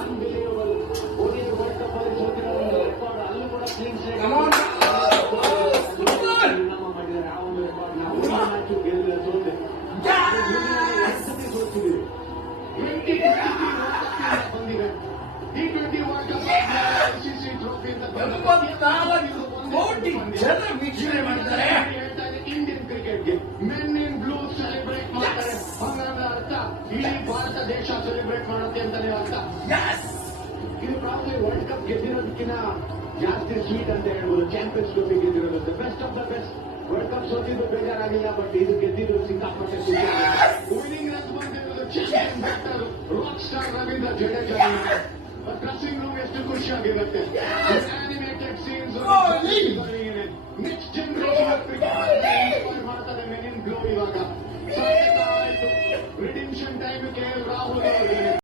Unbelievable. ODI world cup ಅಲ್ಲಿ ಸೋತಿರೋ ಒಂದು record ಅಲ್ಲೂ ಕೂಡ ಕ್ಲೀನ್ ಶೀಟ್ ಪರಿಣಾಮ ಮಾಡಿದ್ದಾರೆ. ಆ ಒಂದು ರೆಕಾರ್ಡ್ ನಾವು ಮ್ಯಾಚ್ ಗೆಲ್ಲಿಲ್ಲ, ಸೋತೆ ಸೋತಿದ್ದೀವಿ. ಬಂದಿದೆ T20 world cup ICC trophy ಅಂತ ವೀಕ್ಷಣೆ ಮಾಡಿದ್ದಾರೆ. ಇಂಡಿಯನ್ ಕ್ರಿಕೆಟ್ಗೆ ಮೆನ್ ಇನ್ ಬ್ಲೂ ಸೆಲೆಬ್ರೇಟ್ ಮಾಡ್ತಾರೆ. ಹಂಗಾದ್ರೆ ಅರ್ಥ ಇಡೀ ಭಾರತ ದೇಶ ಸೆಲೆಬ್ರೇಟ್ ಮಾಡುತ್ತೆ ಅಂತಾನೆ ಅರ್ಥ. ಇದು ಪ್ರಾಬ್ಲಿ ವರ್ಲ್ಡ್ ಕಪ್ ಗೆದ್ದಿರೋದಕ್ಕಿಂತ ಜಾಸ್ತಿ ಸ್ವೀಟ್ ಅಂತ ಹೇಳ್ಬೋದು. ಚಾಂಪಿಯನ್ಸ್ ಟ್ರೋಫಿ ಗೆದ್ದಿರೋದು best of the best. World cup ಸೋತಿದ್ದು ಬೇಜಾರಾಗಿಲ್ಲ, ಬಟ್ ಇದು ಗೆದ್ದಿದ್ದು ಸಿಕ್ಕಾಪಟ್ಟೆ ಖುಷಿ. ವಿನ್ನಿಂಗ್ ರನ್ಸ್ ಬಂದಿರೋದು champion better rock star Ravindra Jadeja. Dressing room ಎಷ್ಟು ಖುಷಿಯಾಗಿರುತ್ತೆ. Animated scenes next generation cricket ಮಾಡ್ತಾರೆ. ಮೆನ್ ಇನ್ ಬ್ಲೂ ಇವಾಗ ರಿಡಿಂಕ್ಷನ್ ಟೈಮ್ ಕೆ ರಾಹುಲ್ ಅವರಿಗೆ